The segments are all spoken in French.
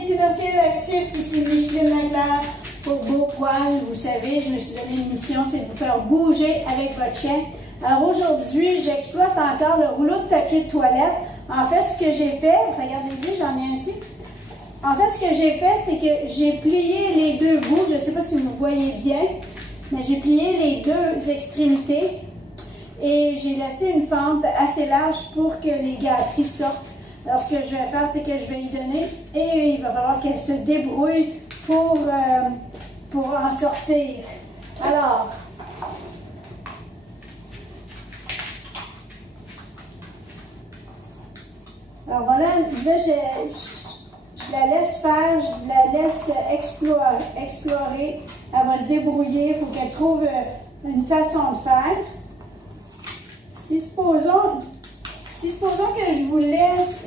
Cynophile actif, ici Micheline Leclerc pour Beau Poil. Vous savez, je me suis donné une mission, c'est de vous faire bouger avec votre chien. Alors aujourd'hui, j'exploite encore le rouleau de papier de toilette. En fait, ce que j'ai fait, regardez-y, j'en ai un ici. En fait, ce que j'ai fait, c'est que j'ai plié les deux bouts. Je ne sais pas si vous voyez bien, mais j'ai plié les deux extrémités et j'ai laissé une fente assez large pour que les gâteries sortent. Alors, ce que je vais faire, c'est que je vais y donner et il va falloir qu'elle se débrouille pour en sortir. Alors, voilà, là, je la laisse faire, je la laisse explorer. Elle va se débrouiller, il faut qu'elle trouve une façon de faire. Si supposons que je vous laisse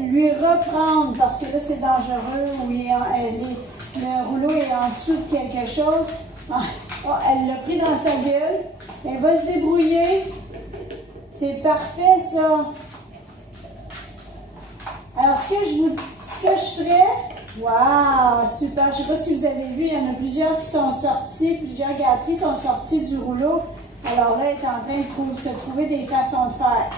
lui reprendre, parce que là c'est dangereux, ou le rouleau est en dessous de quelque chose. Oh, elle l'a pris dans sa gueule. Elle va se débrouiller. C'est parfait ça. Alors ce que je ferais, waouh, super. Je ne sais pas si vous avez vu, il y en a plusieurs qui sont sortis, plusieurs gâteries sont sorties du rouleau. Alors là, elle est en train de se trouver des façons de faire.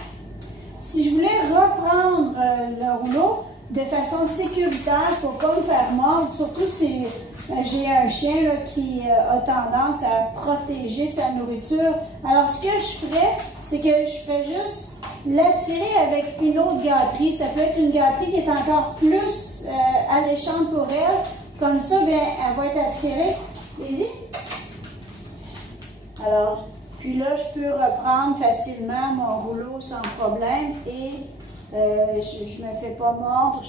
Si je voulais reprendre le rouleau de façon sécuritaire pour ne pas me faire mordre, surtout si j'ai un chien là, qui a tendance à protéger sa nourriture. Alors ce que je ferais, c'est que je ferais juste l'attirer avec une autre gâterie. Ça peut être une gâterie qui est encore plus alléchante pour elle. Comme ça, bien, elle va être attirée. Vas-y. Alors, puis là, je peux reprendre facilement mon rouleau sans problème et je ne me fais pas mordre.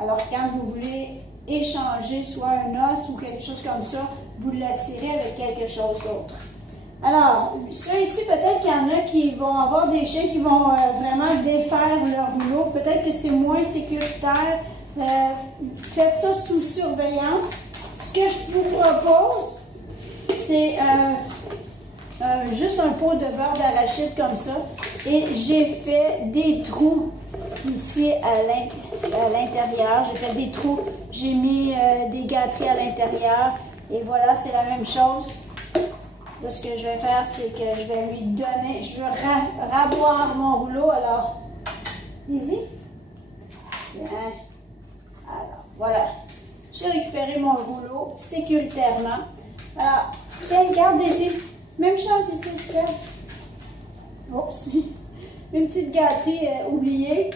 Alors, quand vous voulez échanger soit un os ou quelque chose comme ça, vous l'attirez avec quelque chose d'autre. Alors, ça ici, peut-être qu'il y en a qui vont avoir des chiens qui vont vraiment défaire leur rouleau. Peut-être que c'est moins sécuritaire. Faites ça sous surveillance. Ce que je vous propose, c'est juste un pot de beurre d'arachide comme ça. Et j'ai fait des trous ici à l'intérieur. J'ai fait des trous. J'ai mis des gâteries à l'intérieur. Et voilà, c'est la même chose. Là, ce que je vais faire, c'est que je vais lui donner, je veux ravoir mon rouleau. Alors, vas-y. Alors, voilà. J'ai récupéré mon rouleau sécuritairement. Alors, tiens, regardez-y. Même chose ici, regarde. Oups. Une petite gâterie oubliée.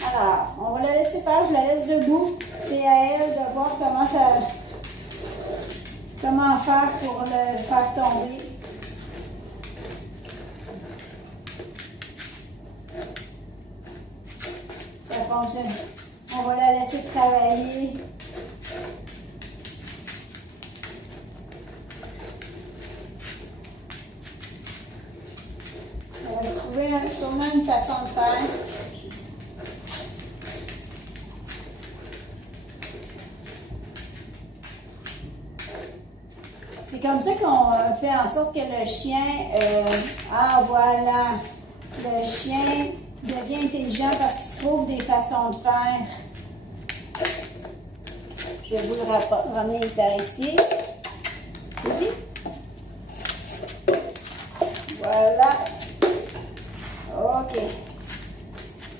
Alors, on va la laisser faire. Je la laisse debout. C'est à elle de voir comment faire pour le faire tomber. Ça fonctionne. On va la laisser travailler. On va se trouver sûrement une façon de faire. C'est comme ça qu'on fait en sorte que le chien, voilà, le chien devient intelligent parce qu'il se trouve des façons de faire. Je vais vous le ramener par ici. Vas-y. Voilà. OK.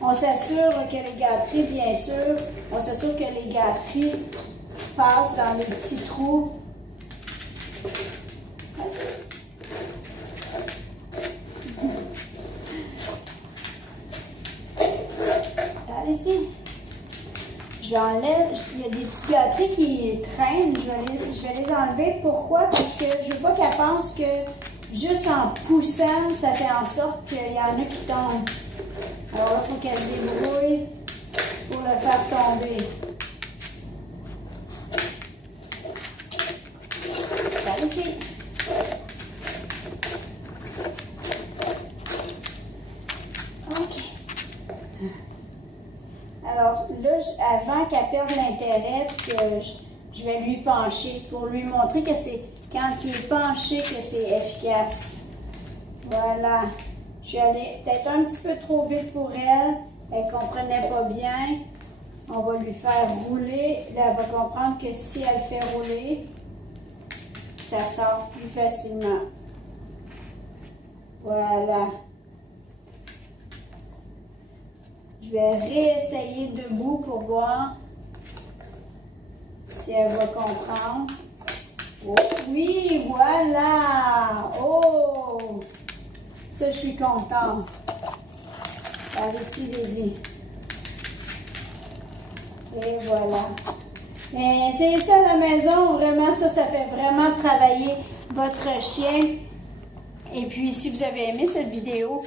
On s'assure que les gâteries, bien sûr, on s'assure que les gâteries passent dans les petits trous. Ici, j'enlève, il y a des petites gâteries qui traînent, je vais les enlever. Pourquoi? Parce que je ne veux pas qu'elle pense que juste en poussant, ça fait en sorte qu'il y en a qui tombent. Alors là, il faut qu'elle se débrouille pour le faire tomber. Par ici. Alors là, avant qu'elle perde l'intérêt, je vais lui pencher pour lui montrer que c'est quand il est penché que c'est efficace. Voilà. Je suis allée peut-être un petit peu trop vite pour elle. Elle ne comprenait pas bien. On va lui faire rouler. Là, elle va comprendre que si elle fait rouler, ça sort plus facilement. Voilà. Je vais réessayer debout pour voir si elle va comprendre. Oh, oui, voilà! Oh! Ça, je suis contente. Par ici, les-y. Et voilà. Essayez ça à la maison. Vraiment, ça fait vraiment travailler votre chien. Et puis, si vous avez aimé cette vidéo,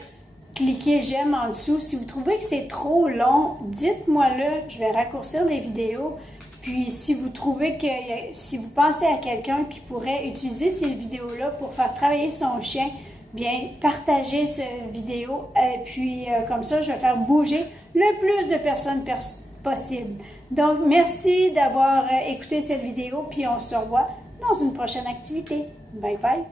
cliquez j'aime en dessous. Si vous trouvez que c'est trop long, dites-moi-le. Je vais raccourcir les vidéos. Puis, si vous trouvez que, si vous pensez à quelqu'un qui pourrait utiliser ces vidéos-là pour faire travailler son chien, bien, partagez cette vidéo. Et puis, comme ça, je vais faire bouger le plus de personnes possible. Donc, merci d'avoir écouté cette vidéo. Puis, on se revoit dans une prochaine activité. Bye bye!